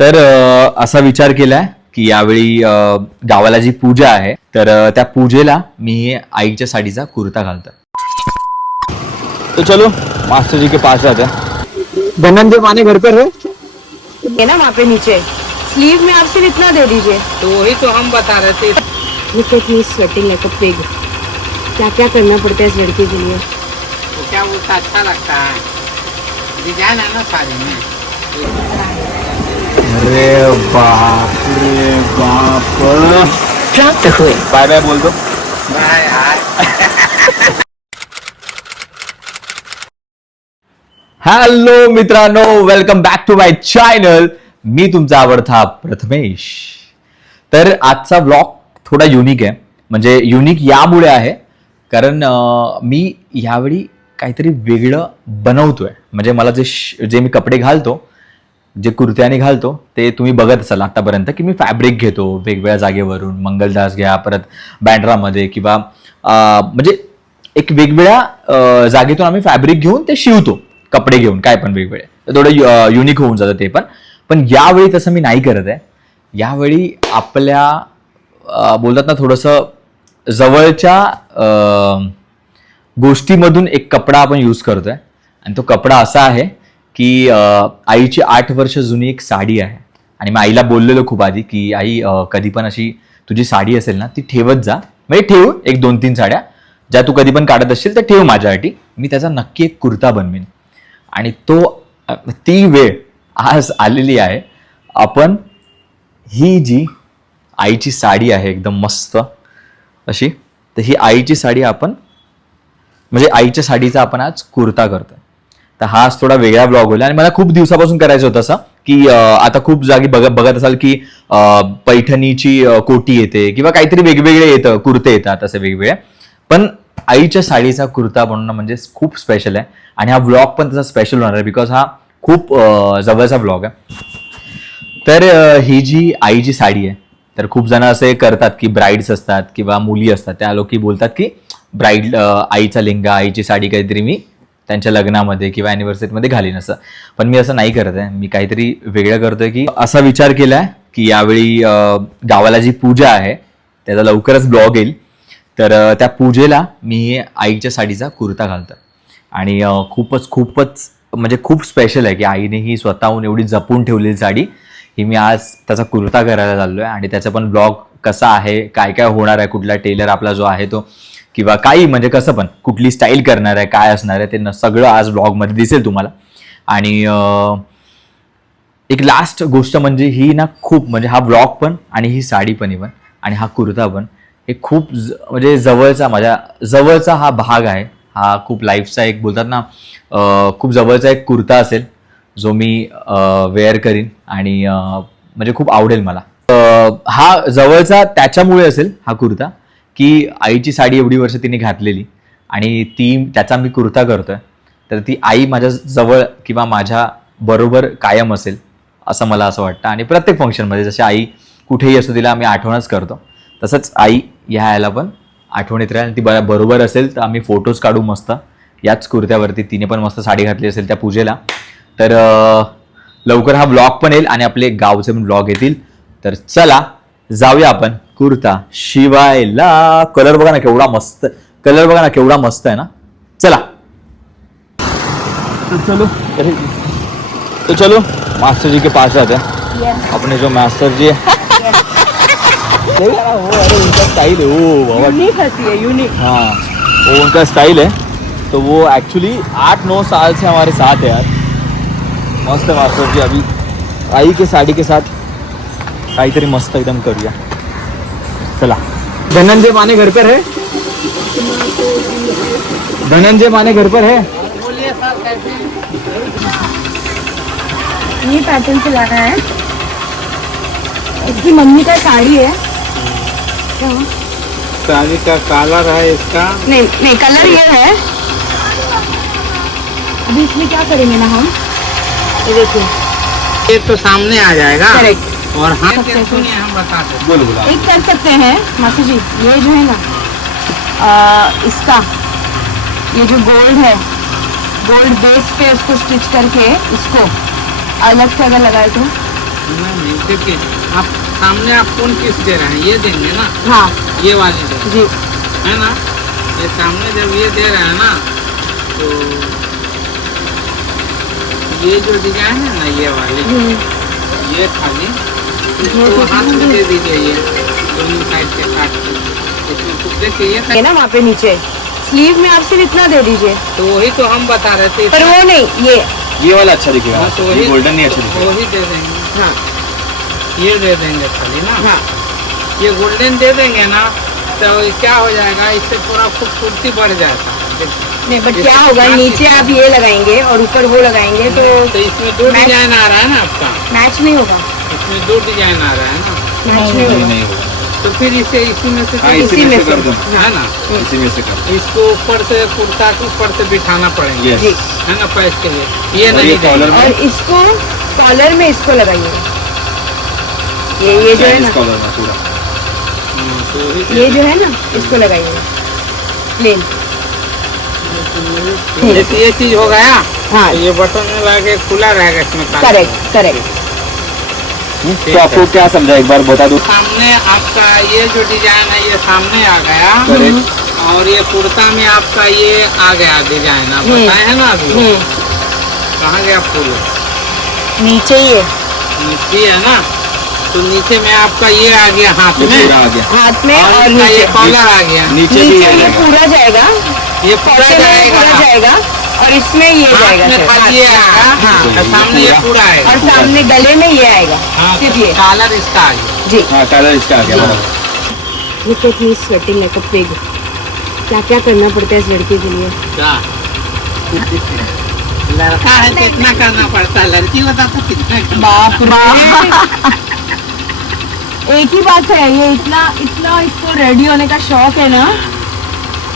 तर असा विचार केलाय की यावेळी गावाला जी पूजा आहे तर त्या पूजेला मी आईच्या साडीचा कुर्ता घालतो. तो चलो मास्टर जी के पास जाते हैं. धनंजय माने घर पर है ना वहाँ पे नीचे स्लीव में आप सिर्फ इतना दे दीजिए. तो वही तो हम बता रहे थे. Look at me sweating like a pig. क्या क्या करना पड़ता है इस लड़की के लिए. तो क्या बोलता अच्छा लगता है. डिजाइन है ना साड़ी में. अरे बाप रे बाप. प्राप्त हुए. बाय बाय बोल दो. बाय यार. हॅलो मित्रांनो, welcome back to my channel. मी तुमचा आवडता प्रथमेश. तर आजचा व्लॉग थोडा युनिक आहे. म्हणजे युनिक यामुळे आहे कारण मी यावेळी काहीतरी वेगळं बनवतोय. म्हणजे मला जे मी कपडे घालतो, जे कुर्त्याने घालतो, ते तुम्ही बघत असाल आतापर्यंत की मी फॅब्रिक घेतो वेगवेगळ्या जागेवरून. मंगलदास घ्या, परत बँड्रामध्ये किंवा म्हणजे एक वेगवेगळ्या जागेतून आम्ही फॅब्रिक घेऊन ते शिवतो. कपडे घेऊन काय पण वेगवेगळे, तर थोडं युनिक होऊन जातं ते पण यावेळी तसं मी नाही करत आहे. यावेळी आपल्या बोलतात ना थोडंसं जवळच्या गोष्टीमधून एक कपडा आपण यूज करतोय. आणि तो कपडा असा आहे की आईची 8 वर्ष जुनी एक साडी आहे. आणि मी आईला बोललेलो खूप आधी की आई कधी पण अशी तुझी साडी असेल ना ती ठेवत जा. म्हणजे ठेव एक 2-3 साड्या ज्या तू कधी पण काढत असशील तर ठेव माझ्यासाठी. मी त्याचा नक्की एक कुर्ता बनवीन. आणि ती वेळ आज आलेली आहे. आपण ही जी आईची साडी आहे एकदम मस्त अशी, तर ही आईची साडी आपण म्हणजे आईच्या साडीचा आपण आज कुर्ता करतोय. तर हा आज थोडा वेगळा ब्लॉग होईल. आणि मला खूप दिवसापासून करायचं होतं असं की आता खूप जागी बघत असाल की पैठणीची कोटी येते किंवा काहीतरी वेगवेगळे येतं, कुर्ते येतात असे वेगवेगळे. पण आईच्या साडीचा कुर्ता बनवणं म्हणजे खूप स्पेशल आहे. आणि हा व्लॉग पण तसा स्पेशल होणार आहे बिकॉज हा खूप जवळचा व्लॉग आहे. तर ही जी आईची साडी आहे, तर खूप जण असे करतात की ब्राईड्स असतात किंवा मुली असतात, त्या लोक बोलतात की ब्राईड आईचा लेंगा, आईची साडी काहीतरी मी त्यांच्या लग्नामध्ये किंवा अॅनिव्हर्सरीमध्ये घालीन असं. पण मी असं नाही करत आहे. मी काहीतरी वेगळं करतोय की असा विचार केलाय की यावेळी गावाला जी पूजा आहे त्याचा लवकरच ब्लॉग येईल. तर त्या पूजेला मी आईच्या साडीचा कुर्ता घालतो. आणि खूपच म्हणजे खूप स्पेशल आहे की आईने ही स्वतःहून एवढी जपून ठेवलेली साडी ही मी आज त्याचा कुर्ता करायला चाललोय. आणि त्याचा पण ब्लॉग कसा आहे, काय काय होणार आहे, कुठला टेलर आपला जो आहे तो किंवा काही म्हणजे कसं पण कुठली स्टाईल करणार आहे, काय असणार आहे ते सगळं आज ब्लॉगमध्ये दिसेल तुम्हाला. आणि एक लास्ट गोष्ट म्हणजे ही ना खूप म्हणजे हा ब्लॉग पण आणि ही साडी पण इव्हन आणि हा कुर्ता पण हे खूप म्हणजे माझ्या जवळचा हा भाग आहे. हा खूप लाईफचा एक बोलतात ना खूप जवळचा एक कुर्ता असेल जो मी वेअर करीन आणि म्हणजे खूप आवडेल मला. हा जवळचा त्याच्यामुळे असेल हा कुर्ता की आईची साडी एवढी वर्ष तिने घातलेली आणि त्याचा मी कुर्ता करतोय. तर ती आई माझ्या जवळ किंवा माझ्या बरोबर कायम असेल असं मला असं वाटतं. आणि प्रत्येक फंक्शनमध्ये जशी आई कुठेही असतो तिला आम्ही आठवणच करतो, तसंच आई ह्या पण आठवणीत राहील. ती बरोबर असेल तर आम्ही फोटोज काढू मस्त याच कुर्त्यावरती. तिने पण मस्त साडी घातली असेल त्या पूजेला. तर लवकर हा ब्लॉग पण येईल आणि आपले गावचे पण ब्लॉग येतील. तर चला जाऊया आपण कुर्ता शिवायला. कलर बघा ना केवढा मस्त आहे ना. चला तो चलो मास्टर जी के पास जाते हैं. अपने जो मास्टर जी है अरे उनका स्टाइल है वो बाबा, यूनिक हंसी है, यूनिक. हाँ वो उनका स्टाइल है. तो वो एक्चुअली 8-9 साल से हमारे साथ है यार. मस्त मास्टर जी. अभी आई के साड़ी के साथ काहीतरी मस्त एकदम करूया. चला. धनंजय माने घर पर है. धनंजय माने घर पर है. बोलिए सर कैसे. ये पैटर्न सिलाना है. इसकी मम्मी का साड़ी है. क्या? साड़ी का कलर है इसका. नहीं कलर ये है. अभी इसमें क्या करेंगे ना हम, ये देखिए ये तो सामने आ जाएगा. करेक्ट. और हम सुनिए हम बताते हैं. बोलो एक कर सकते हैं मासी जी, ये जो है ना इसका ये जो गोल्ड है, गोल्ड बेस पे उसको स्टिच करके इसको अलग से अगर लगाए तो नहीं देखिए, आप सामने आप कौन किस दे रहे हैं, ये देंगे ना, हाँ ये वाले देंगे, जी है ना। ये सामने जब ये दे रहे हैं ना, तो ये जो डिजाइन है ना, ये वाली, ये खाली इसको हाथ में दे दीजिए, ये दोनों साइड से काट के इसमें कुछ देखिए, ये है ना वहाँ पे नीचे स्लीव में आप सिर्फ इतना दे दीजिए, तो वही तो हम बता रहे थे, पर वो नहीं ये वाला अच्छा दिखेगा, हाँ, तो ये गोल्डन नहीं अच्छा दिखेगा। वही दे देंगे, हाँ ये दे देंगे खाली ना। हाँ ये गोल्डन दे देंगे ना, तो क्या हो जाएगा, इससे पूरा खूबसूरती बढ़ जाएगा। नहीं बट जैसे क्या होगा, काट नीचे आप ये लगाएंगे और ऊपर वो लगाएंगे तो तो इसमें दो मैच- डिजाइन आ रहा है ना आपका, मैच नहीं होगा, इसमें दो डिजाइन आ रहा है ना, मैच नहीं होगा। नहीं होगा। तो फिर इसे इसी में से हाँ, इसी में से कर दो, है ना, इसी में से कर दो। इसको ऊपर से कुर्ता के ऊपर से बिठाना पड़ेगा, Yes. जी। है ना, पैच के लिए ये और नहीं ये देंगे। कॉलर में, और इसको कॉलर में इसको लगाइए, ये जो है Chinese ना, कॉलर में पूरा। हाँ, तो वही दे ये देंगे। जो है ना इसको लगाइए प्लेन। जैसे ये चीज हो गया, हाँ तो ये बटन में लगा के खुला रहेगा, इसमें ताला। Correct correct. तो आपको क्या समझा, एक बार बता दो। सामने आपका ये जो डिजाइन है, ये सामने आ गया, करेक्ट। और ये कुर्ता में आपका ये आ गया डिजाइन, आप बताए हैं ना अभी, कहाँ गया फूल, नीचे ही है, नीचे है ना, तो नीचे में आपका ये आ गया हाथ ये में, पूरा आ गया, हाथ में और और इसका ये नीचे कॉलर आ गया, नीचे भी नीचे आ ये जाएगा। पूरा जाएगा, ये पूरा पैसे में जाएगा, पूरा जाएगा और इसमें ये हाथ जाएगा में सिर्फ। खाली ये आएगा, हाँ और सामने ये पूरा आएगा, और सामने गले में ये आएगा, हाँ, सिर्फ तो ये कॉलर इसका आ गया। जी। हाँ, कलर इसका आ गया बराबर। Look at me sweating like a pig. क्या क्या करना पड़ता है इस लड़के के लिए। क्या लड़का है तो इतना करना पड़ता है, लड़की होता तो कितना करना बाप रे एक ही बात है, ये इतना इतना इसको रेडी होने का शौक है ना,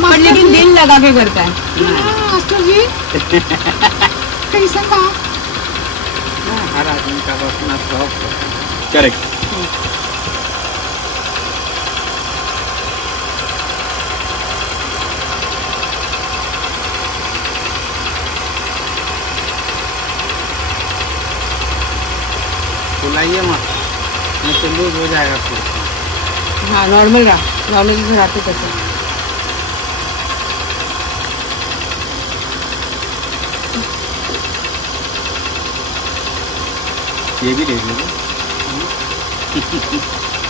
पर लेकिन दिल लगा के करता है। मास्टर जी कैसा था? हर आदमी का अपना शौक है। करेक्ट। फुलाइए मत, नहीं तो लूज हो जाएगा फिर। हाँ नॉर्मल रहा, नॉर्मल जैसे रहते तैसे। ये भी ले लीजिए,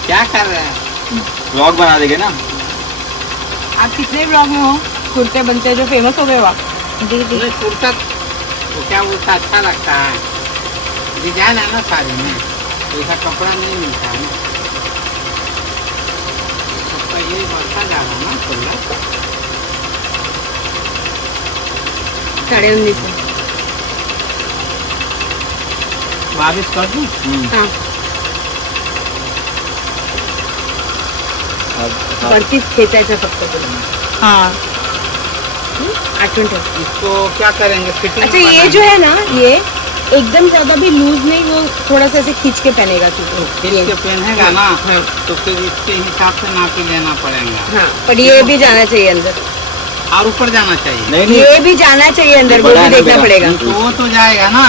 क्या कर रहे हैं? व्लॉग बना देंगे ना। आप कितने ब्लॉग में हो कुर्ते बनते हैं जो फेमस हो गए वहाँ? नहीं, कुर्ता तो क्या बोलता अच्छा लगता है, डिजाइन है ना साड़ी में, ऐसा कपड़ा नहीं मिलता है ना, सबका ये बढ़ता जा रहा है ना खुला। 19.5 बारिश कर दूँ? हाँ वरतीच खेचायचं फक्त पुढे। हाँ 8 मिनट। इसको क्या करेंगे, फिटिंग अच्छा ये जो है ना, ये एकदम ज्यादा भी लूज नहीं, वो थोड़ा सा ऐसे खींच के पहनेगा क्योंकि खींच के पहनेगा ना, हाँ तो फिर इसके हिसाब से नाप ही लेना पड़ेगा, हाँ, पर ये भी जाना चाहिए अंदर, और ऊपर जाना चाहिए। नहीं नहीं, ये भी जाना चाहिए अंदर, वो बड़ा भी है ना देखना मेरा। पड़ेगा। तो वो तो जाएगा ना,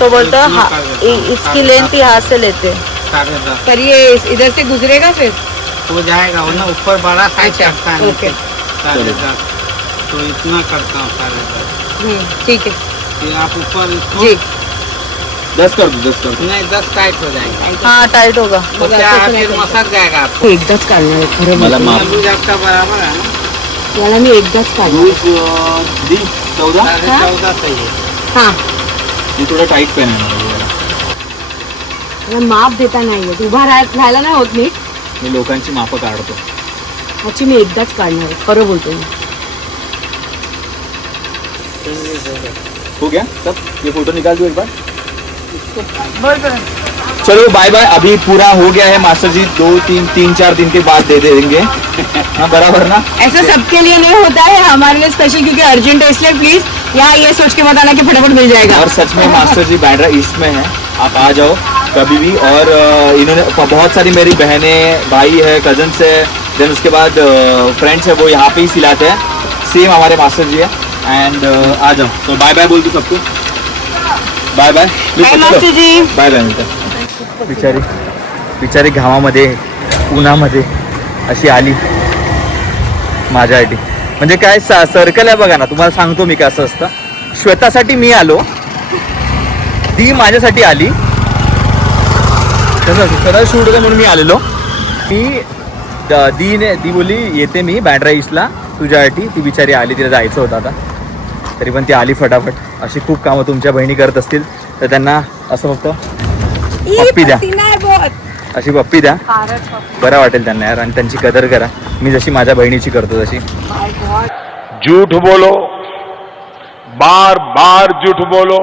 तो बोलता इसकी लेंथ यहाँ से लेते हैं। 10.5 पर ये इधर से गुजरेगा फिर। हो जाएगा, वो ना ऊपर बड़ा साइज अच्छा, करता है, ओके। 10.5, तो इतना करता हूँ 10.5, ठीक है फिर आप ऊपर इसको जी। 10 कर दो, 10 कर दो। नहीं 10 टाइट हो जाएगा, हाँ टाइट होगा। तो क्या है फिर मसक जाएगा आपको, एकदाच काढणार आहे खरं मला म्हणजे. माप लूज आपका बराबर है ना, याला मी एकदाच काढणार. लूज दी 14, 14.5 सही है। हाँ ये थोड़ा टाइट पहनना है। मला माप देता नाहीये, उभा राहायला नाही होत नीट. मी लोकांची मापं काढतो. ह्याची मी एकदाच काढणार आहे, खरं बोलतो मी. हो गया सब, ये फोटो निकाल दो एक बार. चलो बाय बाय, अभी पूरा हो गया है मास्टर जी, 2-3-4 दिन के बाद दे देंगे. हाँ बराबर ना. ऐसा सबके लिए नहीं होता है, हमारे लिए स्पेशल क्योंकि अर्जेंट है, इसलिए प्लीज यहाँ ये सोच के मत आना कि फटाफट मिल जाएगा. और सच में मास्टर जी बैंड्रा ईस्ट में है, आप आ जाओ कभी भी. और इन्होंने बहुत सारी मेरी बहनें, भाई है, कजन्स है, देन उसके बाद फ्रेंड्स है, वो यहाँ पे ही सिलाते हैं. सेम हमारे मास्टर जी है, एंड आ जाओ. तो बाय बाय बोलतो सबको. Bye bye. Bye master ji. Bye bye म्हणतो. बिचारी घामामध्ये उन्हामध्ये अशी आली माझ्यासाठी. म्हणजे काय सर्कल आहे बघा ना. तुम्हाला सांगतो मी कसं असतं. श्वेतासाठी मी आलो, ती माझ्यासाठी आली. कसं असतं सरळ शूट होतं म्हणून मी आलेलो. ती बोलली येते मी बँड्रा ईस्टला तुझ्यासाठी. ती बिचारी आली, तिला जायचं होतं आता, तरी पण ती आली फटाफट. अशी खूप कामं तुमच्या बहिणी करत असतील तर त्यांना असं फक्त पप्पी द्या, अशी पप्पी द्या, बरं वाटेल त्यांना यार. आणि त्यांची कदर करा, मी जशी माझ्या बहिणीची करतो तशी. झूठ बोलो, बार बार झूठ बोलो.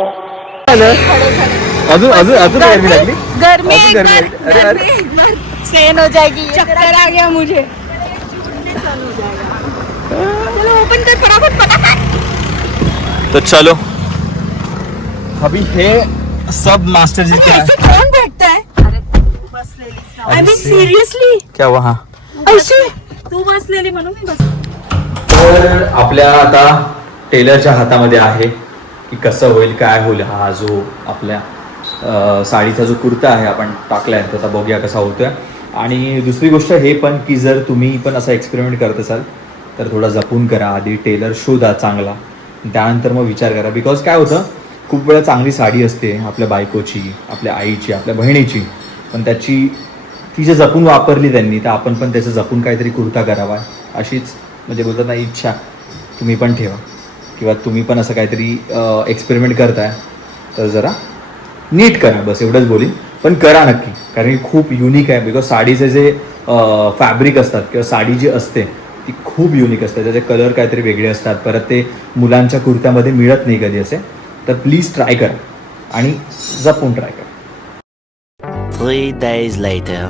अजून अजून अजून गर्मी लागली. गर्मी अजून गर्मी लागली. अरे अरे चैन हो जाएगी. चक्कर आ गया मुझे. चलो ओपन कर फटाफट. तो चलो अभी हे सब मास्टर जी क्या ऐसे कौन बैठता है? आई मीन सिरियसली क्या वहाँ. ऐसे तू बसलेली म्हणून मी बस. तर आपल्या आता टेलरच्या हातामध्ये आहे की कसं होईल काय होईल. हा जो आपल्या साडीचा जो कुर्ता आहे आपण टाकलाय तो आता बघूया कसा होतोय. आणि दुसरी गोष्ट हे पण की जर तुम्ही पण असा एक्सपेरिमेंट करत असाल तर थोडा जपून करा. आधी टेलर शोधा चांगला, त्यानंतर मग विचार करा. बिकॉज काय होतं, खूप वेळा चांगली साडी असते आपल्या बायकोची, आपल्या आईची, आपल्या बहिणीची, पण ती जे जपून वापरली त्यांनी, तर आपण पण त्याचं जपून काहीतरी कुर्ता करावा अशीच म्हणजे बोलतात ना इच्छा तुम्ही पण ठेवा. किंवा तुम्ही पण असं काहीतरी एक्सपेरिमेंट करताय तर जरा नीट करा, बस एवढंच बोलीन. पण करा नक्की, कारण की खूप युनिक आहे. बिकॉज साडीचे जे फॅब्रिक असतात किंवा साडी जी असते ती खूप युनिक असते. त्याचे कलर काहीतरी वेगळे असतात. परत ते मुलांच्या कुर्त्यामध्ये मिळत नाही कधी असे. तर प्लीज ट्राय करा आणि जपून ट्राय करा. 3 days later.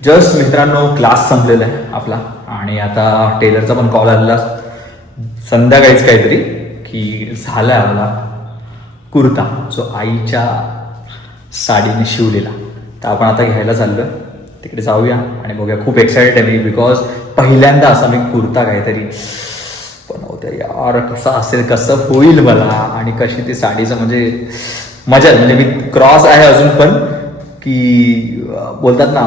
जस्ट मित्रांनो क्लास संपलेला आहे आपला आणि आता टेलरचा पण कॉल आलेला संध्याकाळीच काहीतरी की झाला आहे आपला कुर्ता जो आईच्या साडीने शिवलेला. तर आपण आता घ्यायला चाललो आहे, तिकडे जाऊया आणि बघूया. खूप एक्सायटेड आहे मी बिकॉज पहिल्यांदा असा मी कुर्ता काहीतरी बनवते यार. कसा असेल, कसं होईल मला आणि कशी ती साडीचं म्हणजे मजा. म्हणजे मी क्रॉस आहे अजून पण की बोलतात ना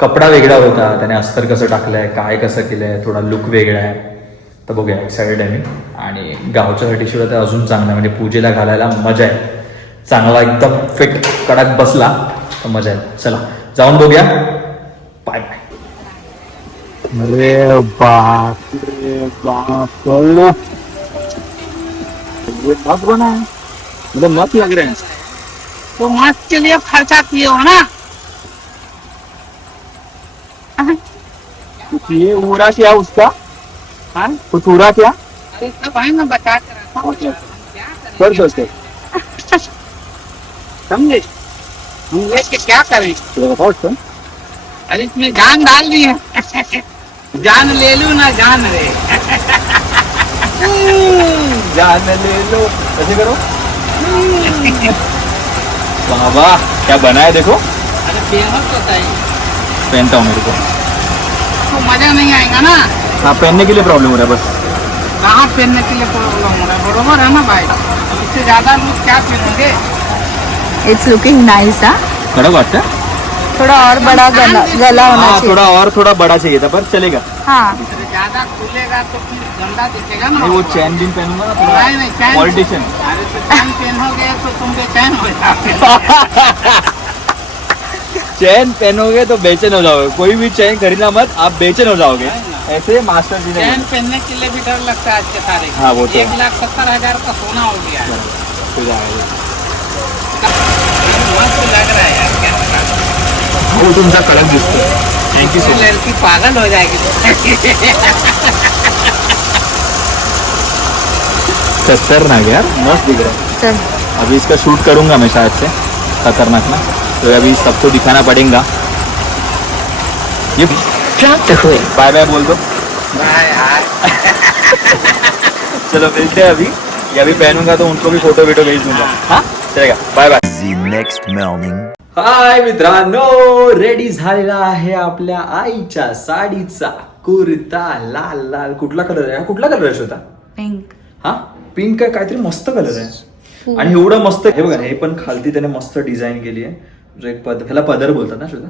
कपडा वेगळा होता, त्याने अस्तर कसं टाकलंय, काय कसं केलंय, थोडा लुक वेगळा आहे. तर बघूया, एक्सायटेड आहे मी. आणि गावच्यासाठी शिवाय तर अजून चांगलं म्हणजे पूजेला घालायला मजा आहे. चांगला एकदम फिट कडक बसला तर मजा आहे. चला जाऊन बघूया. Bye bye. अरे बाप रे बाप, ये मस्त बना है, मतलब मस्त लग रहे हैं. तो मस्त के लिए खर्चा किए हो ना. ये उड़ा क्या उसका, हाँ? कुछ उड़ा क्या अरे सब भाई मैं बता के रखा हूँ. कर दोस्ते समझे, हम लेके क्या करें. बहुत सुन. अरे इसमें जान डाल दी है. जान ले लू ना जान रे. जान ले लो, ऐसे करो. बाबा क्या बना है देखो. अरे बेहद तो सही. पहनता हूँ मेरे को. तो मजा नहीं आएगा ना. हाँ पहनने के लिए प्रॉब्लम हो रहा है बस. कहाँ पहनने के लिए प्रॉब्लम हो रहा है, बरोबर है ना भाई. इससे ज्यादा लोग क्या पहनेंगे. It's looking nice. हाँ कड़क वाटतं. थोड़ा और बड़ा गला होना हाँ चाहिए. थोड़ा बड़ा चाहिए था पर चलेगा. हाँ इससे ज्यादा खुलेगा तो फिर गंदा दिखेगा ना. नहीं वो चैन भी पहनूंगा ना नहीं, नहीं, थोड़ा चैन- पॉलिटिशियन. अरे तो चैन पहनोगे तो तुम बेचैन हो जाओगे. चैन पहनोगे तो बेचैन हो जाओगे. कोई भी चैन खरीदना मत, आप बेचैन हो जाओगे. ऐसे मास्टर जी ने चैन पहनने के लिए भी डर लगता है आज के तारीख में. हाँ, वो तो है. 1,70,000 का सोना हो गया है. हो जाएगा. मस्त लग रहा है यार. क्या हो तुमचा कडक दिसतोय. Thank you so much. लड़की पागल हो जाएगी. खतरनाक यार, मस्त दिख रहा है. चल. अभी इसका शूट करूंगा मैं शायद से. खतरनाक ना. तो अभी सबको दिखाना पड़ेगा. ये प्राप्त हुए. बाय बाय बोल दो. बाय यार. चलो मिलते हैं अभी. ये अभी पहनूंगा तो उनको भी फोटो वीडियो भेज दूंगा. हाँ चलेगा. Bye bye. The next morning. Hi मित्रांनो, रेडी झालेला आहे आपल्या आईच्या साडीचा कुर्ता. लाल लाल कुठला कलर आहे? हा कुठला कलर आहे श्वेता? पिंक. हा पिंक काय काहीतरी मस्त कलर आहे आणि एवढं मस्त हे बघा हे पण खालती त्याने मस्त डिझाईन केली आहे जो एक ह्याला पदर बोलतात ना श्वेता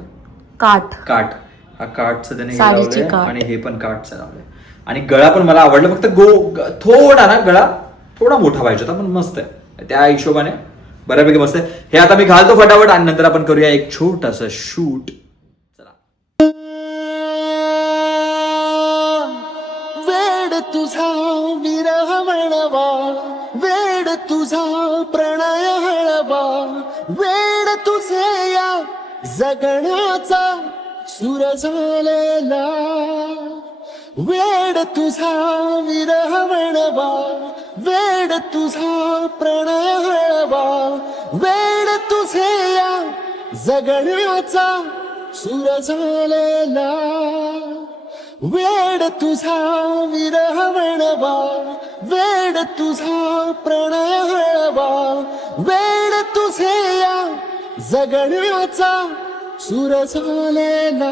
काठ काठ हा काठचं त्याने हे साडीची लावलंय काठ. आणि हे पण काठचं लावलंय आणि गळा पण मला आवडला फक्त थोडा ना गळा थोडा मोठा पाहिजे होता पण मस्त आहे त्या हिशोबाने बऱ्यापैकी मस्त आहे हे आता मी घालतो फटाफट आणि नंतर आपण करूया एक छोटासा शूट वेड तुझा विरह म्हणवा वेड तुझा प्रणय हळवा वेड तुझे या जगण्याचा सुर झालेला वेड तुझा विरह म्हणवा वेड तुझा प्रणय हळवा वेड तुझे या जगण्याचा सुर झालेला वेड तुझा विरह म्हणवा वेड तुझा प्रणय हळवा वेड तुझे या जगण्याचा सुर झालेला